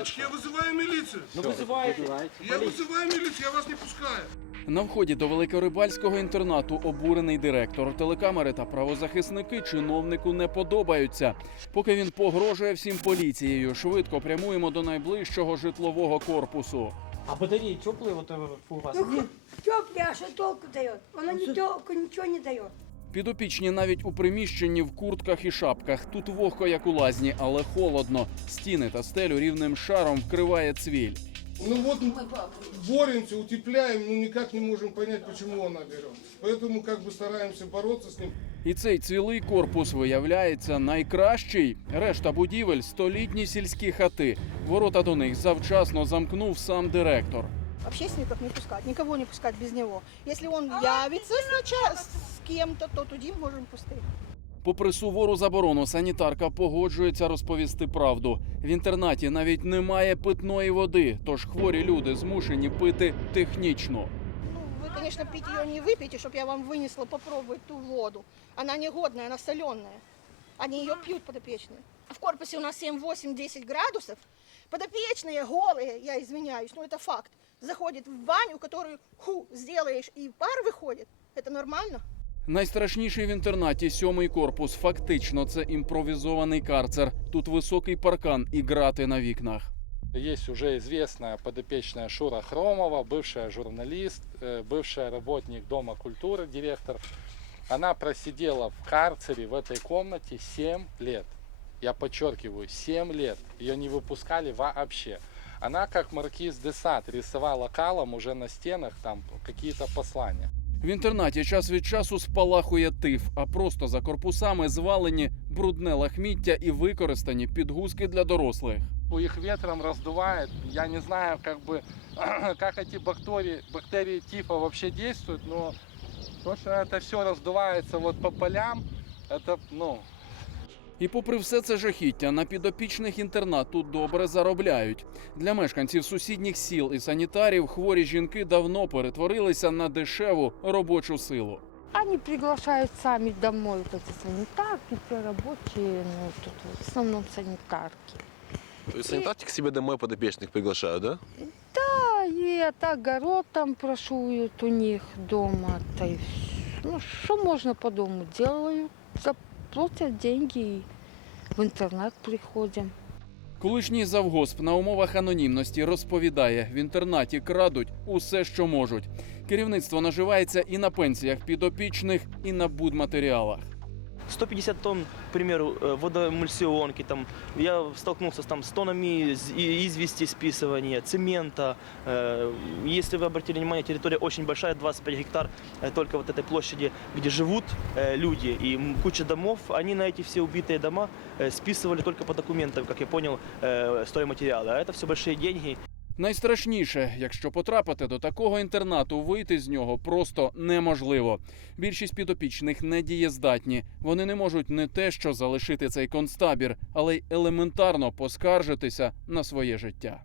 Мальчики, я вызываю милицию. Ну визиваєте. Я вызываю милицию, я вас не пускаю. На вході до великорибальського інтернату обурений директор. Телекамери та правозахисники чиновнику не подобаються. Поки він погрожує всім поліцією, швидко прямуємо до найближчого житлового корпусу. А батареї теплі от е, у вас? Ну, теплый, а что толку дает? Оно не толку, ничего не дает. Підопічні навіть у приміщенні в куртках і шапках. Тут вогко, як у лазні, але холодно. Стіни та стелю рівним шаром вкриває цвіль. Ну вот боремся, утепляем, но никак не можем понять, почему он берет. Поэтому как бы стараемся бороться с ним. І цей цілий корпус виявляється найкращий. Решта будівель столітні сільські хати. Ворота до них завчасно замкнув сам директор. общественников не пускать, никого не пускать без него. Если он явится сначала с кем-то, то туди можем пустить. Попри сувору заборону, санітарка погоджується розповісти правду. В інтернаті навіть немає питної води, тож хворі люди змушені пити технічно. Ну, вы, конечно, пить ее не выпьете, чтобы я вам вынесла попробовать ту воду. Она негодная, она соленая. Они ее пьют подопечные. В корпусе у нас 7, 8, 10 градусов. Подопечные голые, я извиняюсь, но это факт. Заходит в баню, которую ху, сделаешь, и пар выходит. Это нормально? Найстрашніший в інтернаті сьомий корпус. Фактично, це імпровізований карцер. Тут високий паркан і грати на вікнах. Есть уже известная подопечная Шура Хромова, бывшая журналист, э, бывшая работник Дома культуры, директор. Она просидела в карцере в этой комнате 7 лет. Я подчеркиваю, 7 лет. Ее не выпускали вообще. Она, как маркиз де Сад, рисовала калом уже на стенах там какие-то послания. В інтернаті час від часу спалахує тиф, а просто за корпусами звалені брудне лахміття і використані підгузки для дорослих. Их ветром раздувает. Я не знаю, как бы, как эти бактерии, бактерии тифа вообще действуют, но то, что это все раздувается вот по полям, это, ну, І попри все це жахіття, на підопічних інтернату добре заробляють. Для мешканців сусідніх сіл і санітарів хворі жінки давно перетворилися на дешеву робочу силу. Они приглашают сами домой вот эти санитарки, все рабочие, ну, тут в основном санитарки. То есть санитарки к себе домой подопечных приглашают, да? Да, и это огород там прошуют у них дома. То есть, ну, что можно по дому делают? Заплатят деньги и в интернат приходим. Колишній завгосп на умовах анонімності розповідає: в інтернаті крадуть усе, що можуть. Керівництво наживається і на пенсіях підопічних, і на будматеріалах. 150 тонн, к примеру, э, водоэмульсионки, там, я столкнулся с, там, с тоннами из- и- извести списывания, цемента. Э, Если вы обратили внимание, территория очень большая, 25 гектар э, только вот этой площади, где живут э, люди и м, куча домов. Они на эти все убитые дома э, списывали только по документам, как я понял, э, стройматериалы. А это все большие деньги. Найстрашніше, якщо потрапити до такого інтернату, вийти з нього просто неможливо. Більшість підопічних недієздатні. Вони не можуть не те, що залишити цей концтабір, але й елементарно поскаржитися на своє життя.